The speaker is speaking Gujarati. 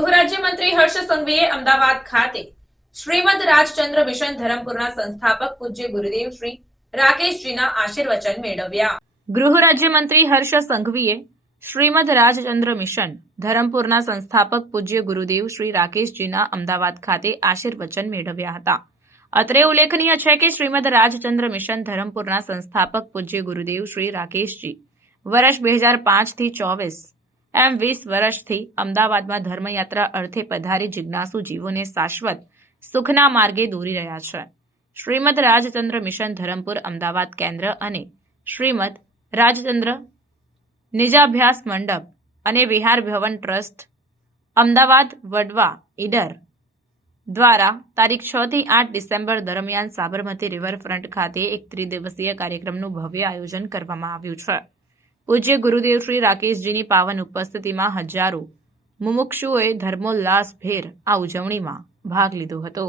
હર્ષ સંઘવીએ અમદાવાદ ખાતે શ્રીમદ રાજચંદ્ર મિશન ધરમપુરના સંસ્થાપક પૂજ્ય ગુરુદેવ શ્રી રાકેશજીના આશીર્વચન મેળવ્યા. ગૃહ હર્ષ સંઘવીએ શ્રીમદ રાજચંદ્ર મિશન ધરમપુરના સંસ્થાપક પૂજ્ય ગુરુદેવ શ્રી રાકેશજીના અમદાવાદ ખાતે આશીર્વચન મેળવ્યા હતા. અત્રે ઉલ્લેખનીય છે કે શ્રીમદ રાજચંદ્ર મિશન ધરમપુરના સંસ્થાપક પૂજ્ય ગુરુદેવ શ્રી રાકેશજી વર્ષ બે હજાર પાંચથી ચોવીસ એમ વીસ વર્ષથી અમદાવાદમાં ધર્મયાત્રા અર્થે પધારી જિજ્ઞાસુ જીવોને શાશ્વત સુખના માર્ગે દોરી રહ્યા છે. શ્રીમદ રાજચંદ્ર મિશન ધરમપુર અમદાવાદ કેન્દ્ર અને શ્રીમદ રાજચંદ્ર નિજાભ્યાસ મંડપ અને વિહાર ભવન ટ્રસ્ટ અમદાવાદ વડવા ઈડર દ્વારા તારીખ છ થી આઠ ડિસેમ્બર દરમિયાન સાબરમતી રિવરફ્રન્ટ ખાતે એક ત્રિદિવસીય કાર્યક્રમનું ભવ્ય આયોજન કરવામાં આવ્યું છે. પૂજ્ય ગુરુદેવ શ્રી રાકેશજીની પાવન ઉપસ્થિતિમાં હજારો મુમુક્ષુઓએ ધર્મોલ્લાસભેર આ ઉજવણીમાં ભાગ લીધો હતો.